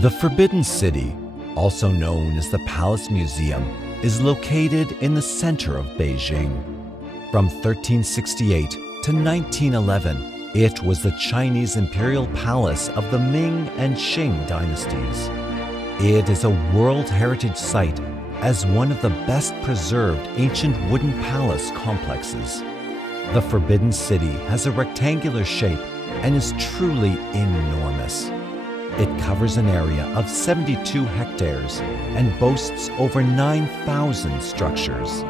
The Forbidden City, also known as the Palace Museum, is located in the center of Beijing. From 1368 to 1911, it was the Chinese imperial palace of the Ming and Qing dynasties. It is a World Heritage Site as one of the best preserved ancient wooden palace complexes. The Forbidden City has a rectangular shape and is truly enormous. It covers an area of 72 hectares and boasts over 9,000 structures.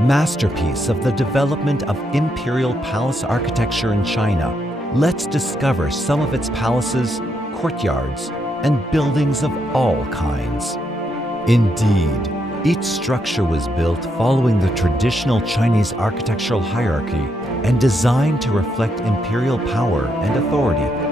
Masterpiece of the development of imperial palace architecture in China, let's discover some of its palaces, courtyards, and buildings of all kinds. Indeed, each structure was built following the traditional Chinese architectural hierarchy and designed to reflect imperial power and authority.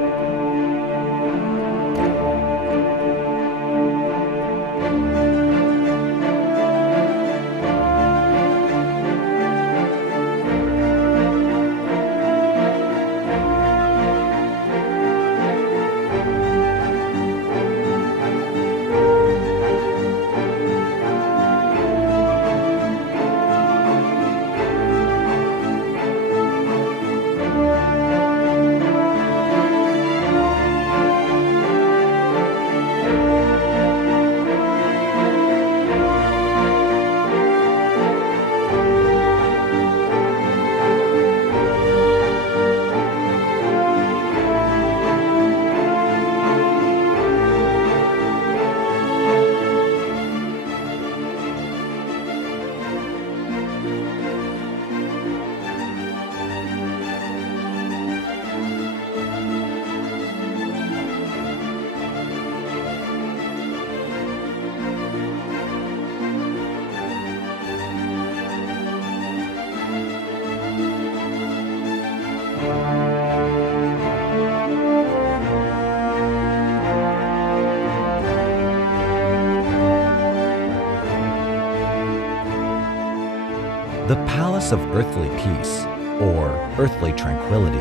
The Palace of Earthly Peace, or Earthly Tranquility,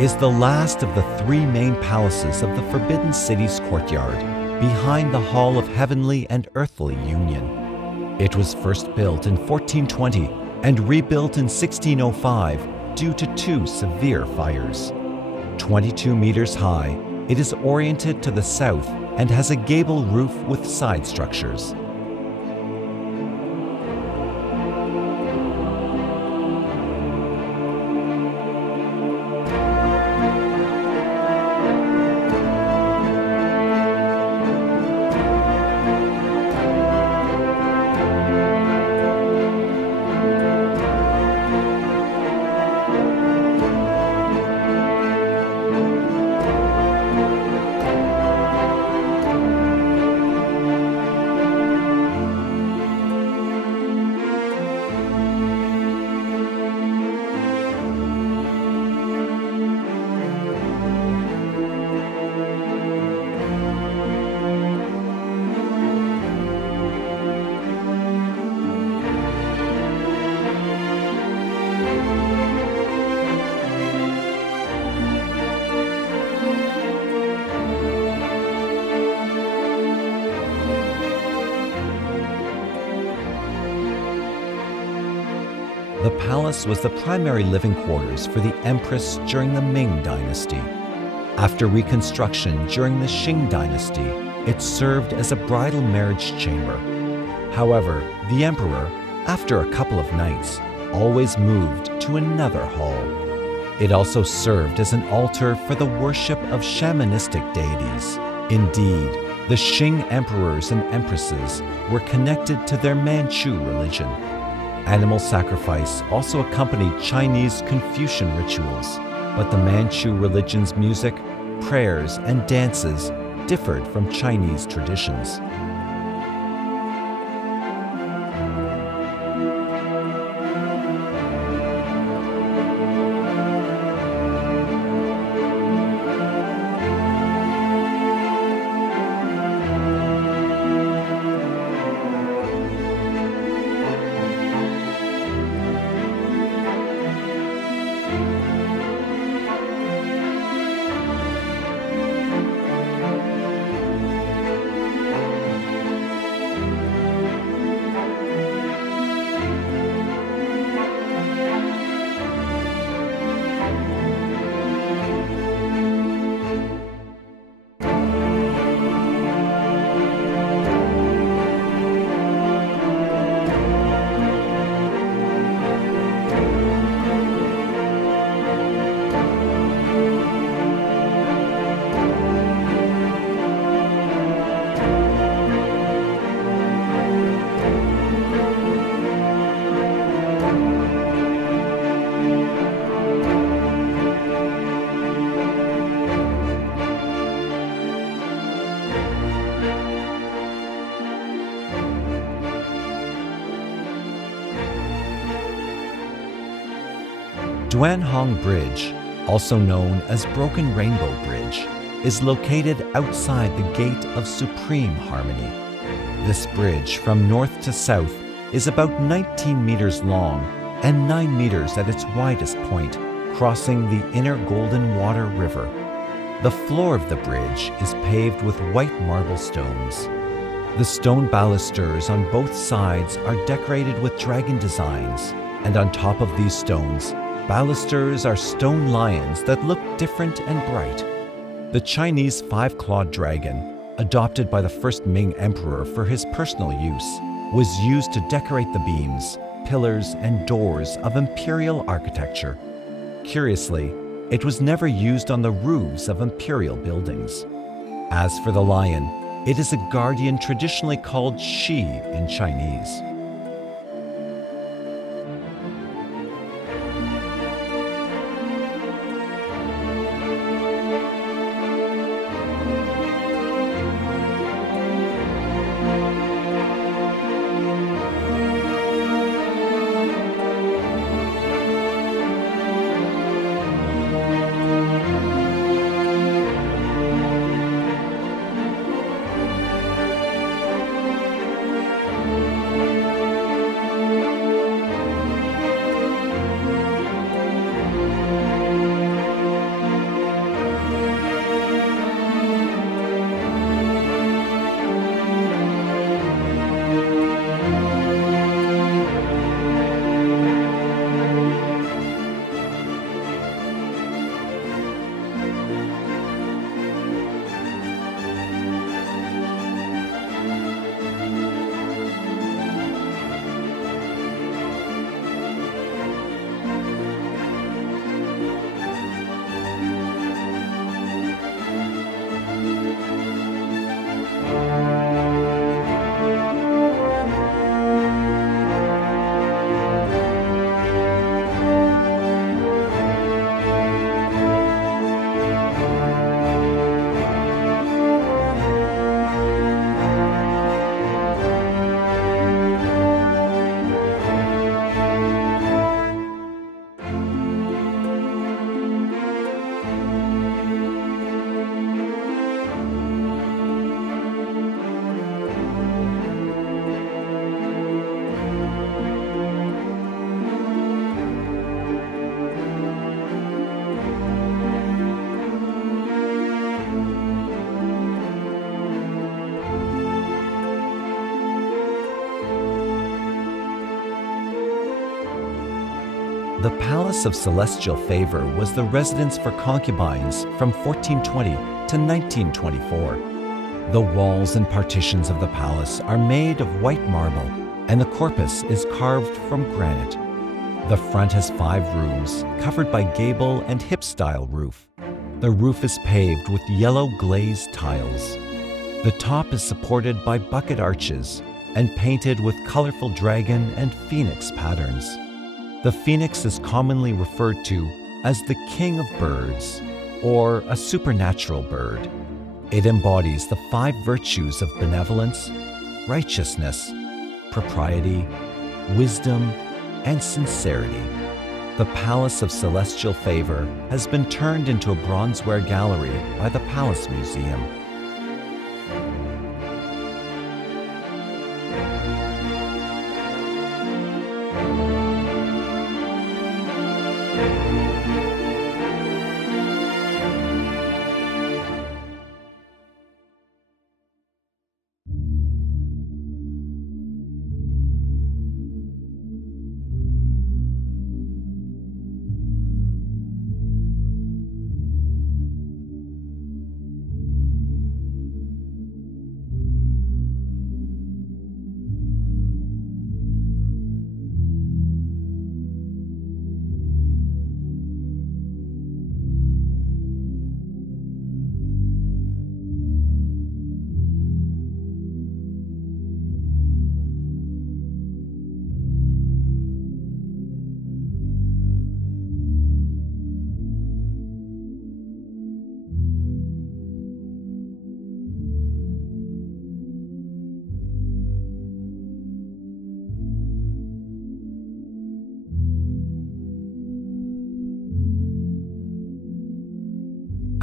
is the last of the three main palaces of the Forbidden City's courtyard, behind the Hall of Heavenly and Earthly Union. It was first built in 1420 and rebuilt in 1605 due to two severe fires. 22 meters high, it is oriented to the south and has a gable roof with side structures. The palace was the primary living quarters for the empress during the Ming dynasty. After reconstruction during the Qing dynasty, it served as a bridal marriage chamber. However, the emperor, after a couple of nights, always moved to another hall. It also served as an altar for the worship of shamanistic deities. Indeed, the Qing emperors and empresses were connected to their Manchu religion. Animal sacrifice also accompanied Chinese Confucian rituals, but the Manchu religion's music, prayers, and dances differed from Chinese traditions. Duanhong Bridge, also known as Broken Rainbow Bridge, is located outside the Gate of Supreme Harmony. This bridge, from north to south, is about 19 meters long and 9 meters at its widest point, crossing the inner Golden Water River. The floor of the bridge is paved with white marble stones. The stone balusters on both sides are decorated with dragon designs, and on top of these stones, balusters are stone lions that look different and bright. The Chinese five-clawed dragon, adopted by the first Ming emperor for his personal use, was used to decorate the beams, pillars, and doors of imperial architecture. Curiously, it was never used on the roofs of imperial buildings. As for the lion, it is a guardian traditionally called Shi in Chinese. The Palace of Celestial Favor was the residence for concubines from 1420 to 1924. The walls and partitions of the palace are made of white marble, and the corpus is carved from granite. The front has 5 rooms, covered by gable and hip-style roof. The roof is paved with yellow glazed tiles. The top is supported by bucket arches and painted with colorful dragon and phoenix patterns. The phoenix is commonly referred to as the king of birds, or a supernatural bird. It embodies the 5 virtues of benevolence, righteousness, propriety, wisdom, and sincerity. The Palace of Celestial Favor has been turned into a bronzeware gallery by the Palace Museum.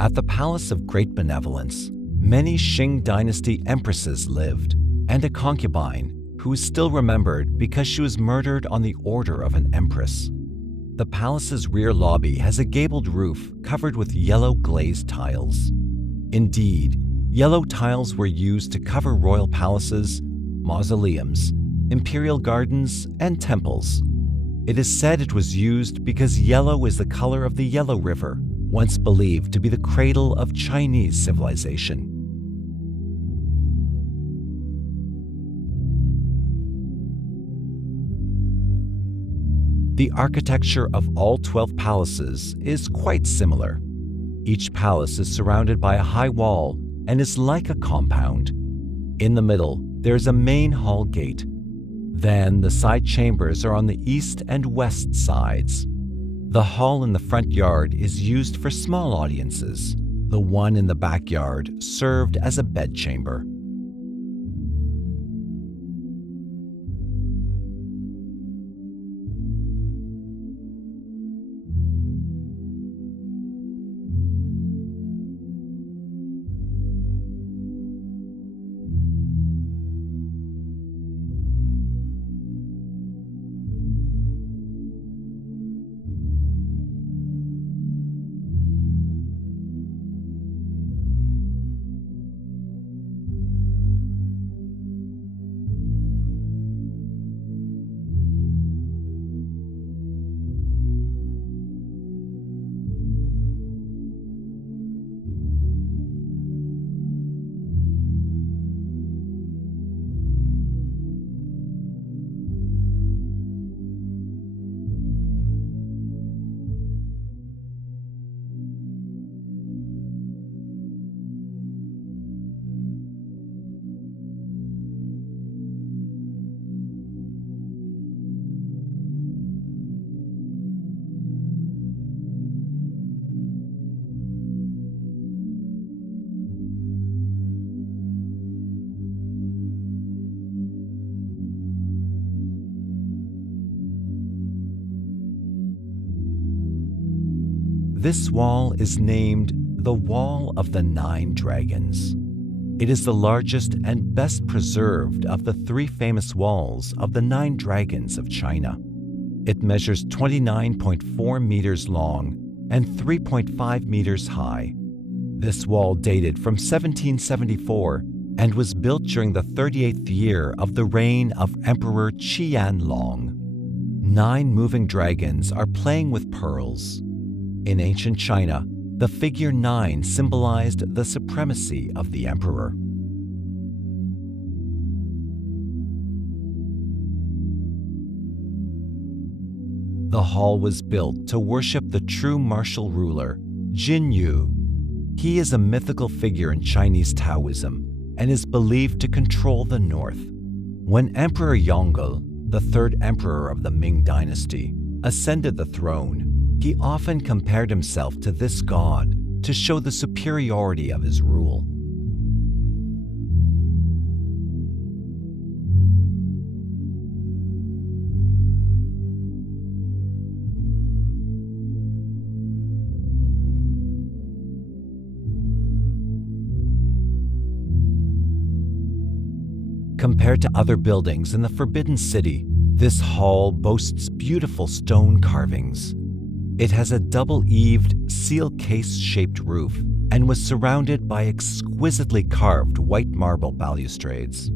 At the Palace of Great Benevolence, many Qing dynasty empresses lived, and a concubine who is still remembered because she was murdered on the order of an empress. The palace's rear lobby has a gabled roof covered with yellow glazed tiles. Indeed, yellow tiles were used to cover royal palaces, mausoleums, imperial gardens, and temples. It is said it was used because yellow is the color of the Yellow River, once believed to be the cradle of Chinese civilization. The architecture of all 12 palaces is quite similar. Each palace is surrounded by a high wall and is like a compound. In the middle, there is a main hall gate. Then the side chambers are on the east and west sides. The hall in the front yard is used for small audiences. The one in the backyard served as a bedchamber. This wall is named the Wall of the Nine Dragons. It is the largest and best preserved of the three famous walls of the Nine Dragons of China. It measures 29.4 meters long and 3.5 meters high. This wall dated from 1774 and was built during the 38th year of the reign of Emperor Qianlong. 9 moving dragons are playing with pearls. In ancient China, the figure 9 symbolized the supremacy of the emperor. The hall was built to worship the true martial ruler, Jin Yu. He is a mythical figure in Chinese Taoism and is believed to control the north. When Emperor Yongle, the third emperor of the Ming dynasty, ascended the throne, he often compared himself to this god to show the superiority of his rule. Compared to other buildings in the Forbidden City, this hall boasts beautiful stone carvings. It has a double-eaved, seal case-shaped roof and was surrounded by exquisitely carved white marble balustrades.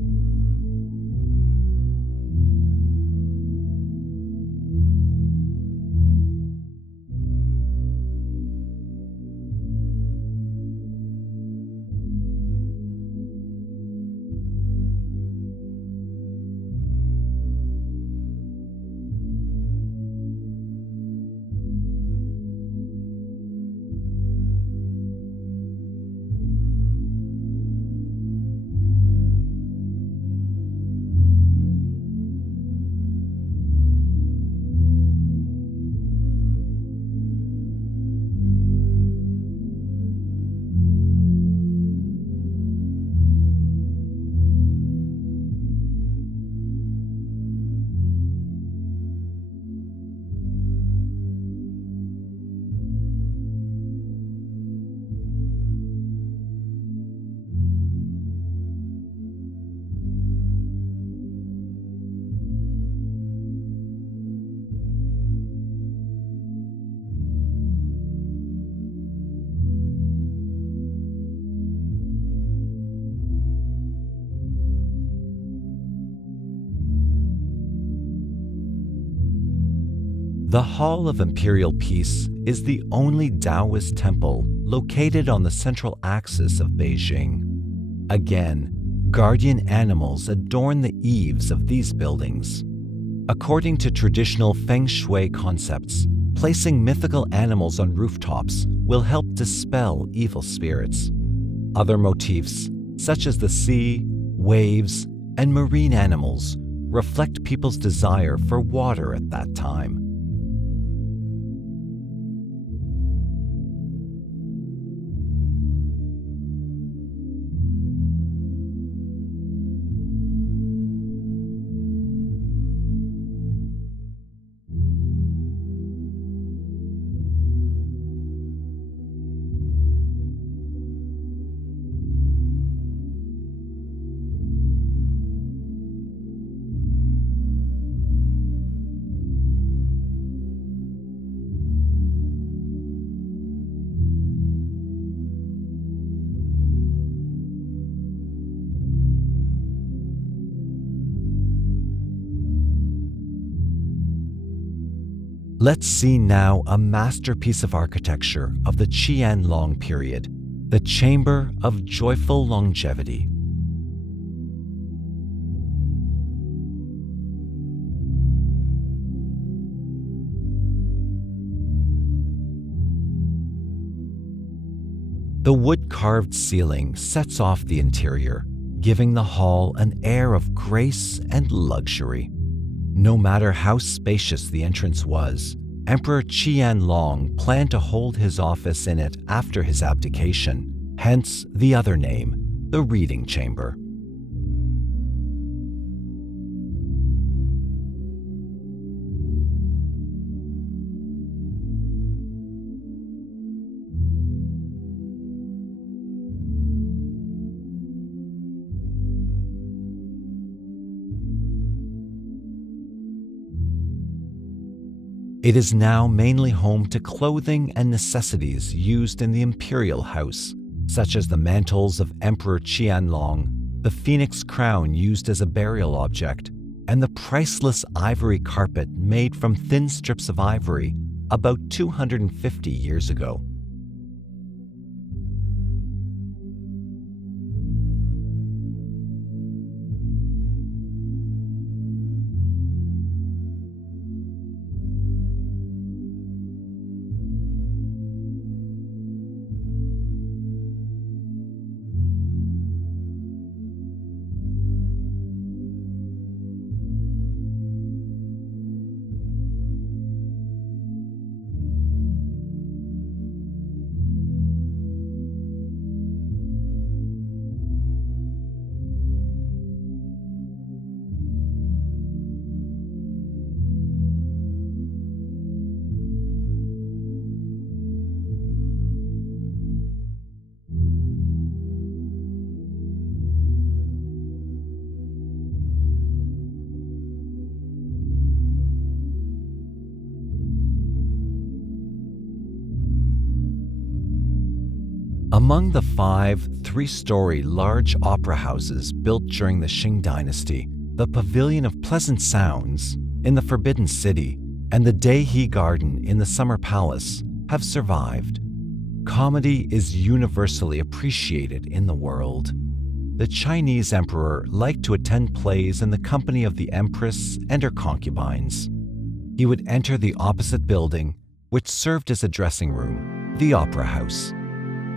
The Hall of Imperial Peace is the only Taoist temple located on the central axis of Beijing. Again, guardian animals adorn the eaves of these buildings. According to traditional feng shui concepts, placing mythical animals on rooftops will help dispel evil spirits. Other motifs, such as the sea, waves, and marine animals, reflect people's desire for water at that time. Let's see now a masterpiece of architecture of the Qianlong period, the Chamber of Joyful Longevity. The wood-carved ceiling sets off the interior, giving the hall an air of grace and luxury. No matter how spacious the entrance was, Emperor Qianlong planned to hold his office in it after his abdication, hence the other name, the Reading Chamber. It is now mainly home to clothing and necessities used in the imperial house, such as the mantles of Emperor Qianlong, the phoenix crown used as a burial object, and the priceless ivory carpet made from thin strips of ivory about 250 years ago. Among the 5 three-story large opera houses built during the Qing dynasty, the Pavilion of Pleasant Sounds in the Forbidden City and the Daihe Garden in the Summer Palace have survived. Comedy is universally appreciated in the world. The Chinese emperor liked to attend plays in the company of the empress and her concubines. He would enter the opposite building, which served as a dressing room, the Opera House.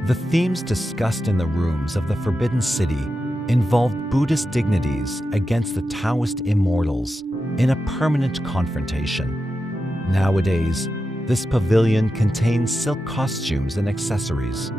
The themes discussed in the rooms of the Forbidden City involved Buddhist dignities against the Taoist immortals in a permanent confrontation. Nowadays, this pavilion contains silk costumes and accessories.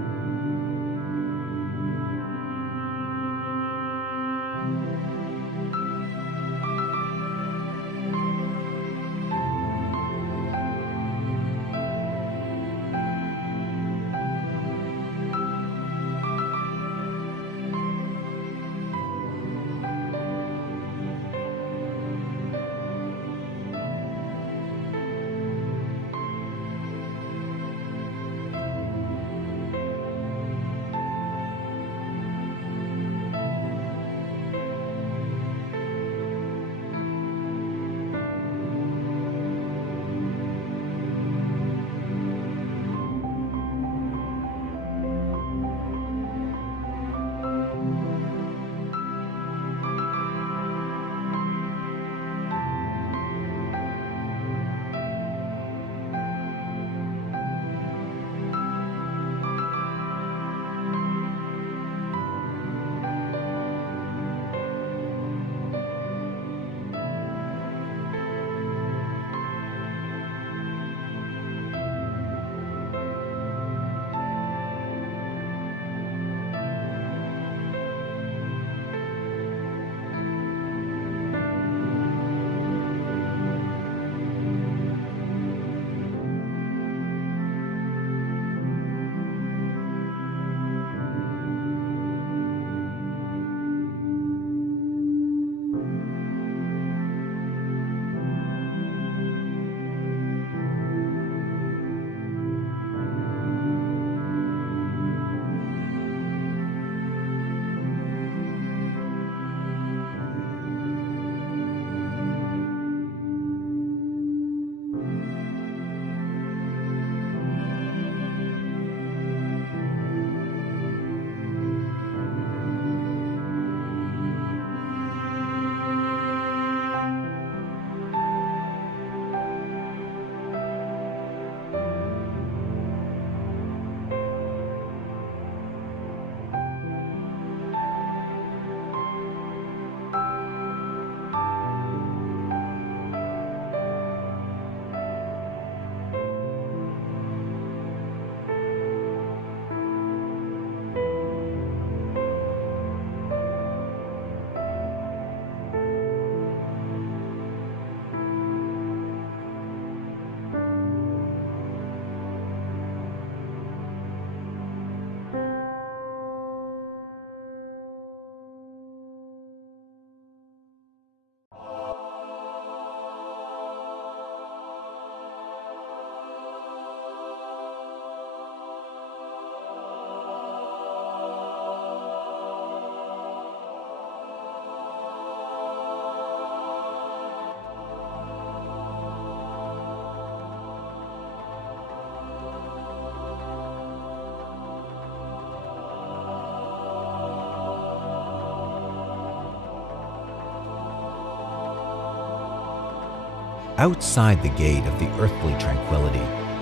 Outside the gate of the earthly tranquility,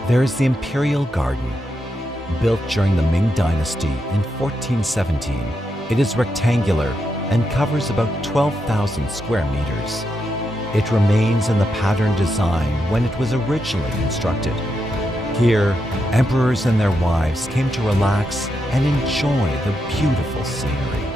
there is the Imperial Garden. Built during the Ming dynasty in 1417, it is rectangular and covers about 12,000 square meters. It remains in the pattern design when it was originally constructed. Here, emperors and their wives came to relax and enjoy the beautiful scenery.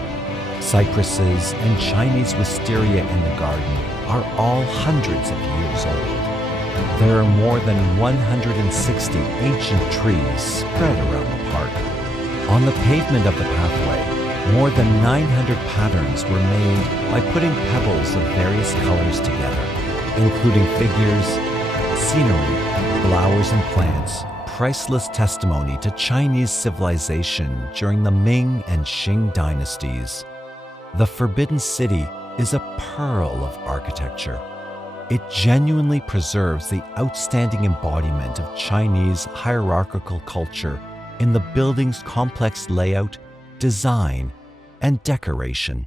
Cypresses and Chinese wisteria in the garden are all hundreds of years old. There are more than 160 ancient trees spread around the park. On the pavement of the pathway, more than 900 patterns were made by putting pebbles of various colors together, including figures, scenery, flowers and plants, priceless testimony to Chinese civilization during the Ming and Qing dynasties. The Forbidden City is a pearl of architecture. It genuinely preserves the outstanding embodiment of Chinese hierarchical culture in the building's complex layout, design, and decoration.